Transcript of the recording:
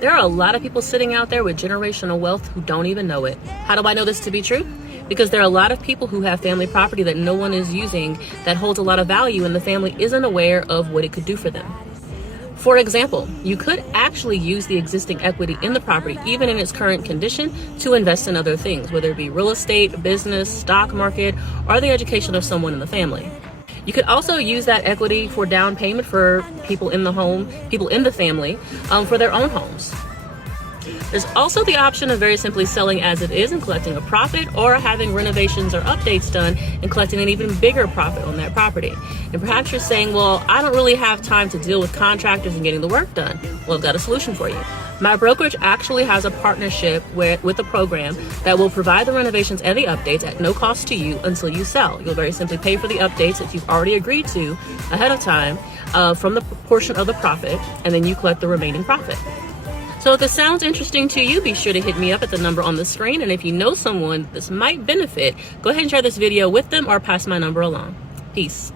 There are a lot of people sitting out there with generational wealth who don't even know it. How do I know this to be true? Because there are a lot of people who have family property that no one is using that holds a lot of value, and the family isn't aware of what it could do for them. For example, you could actually use the existing equity in the property, even in its current condition, to invest in other things, whether it be real estate, business, stock market, or the education of someone in the family. You could also use that equity for down payment for people in the family, for their own homes. There's also the option of very simply selling as it is and collecting a profit, or having renovations or updates done and collecting an even bigger profit on that property. And perhaps you're saying, well, I don't really have time to deal with contractors and getting the work done. Well, I've got a solution for you. My brokerage actually has a partnership with a program that will provide the renovations and the updates at no cost to you until you sell. You'll very simply pay for the updates that you've already agreed to ahead of time from the portion of the profit, and then you collect the remaining profit. So if this sounds interesting to you, be sure to hit me up at the number on the screen. And if you know someone this might benefit, go ahead and share this video with them or pass my number along. Peace.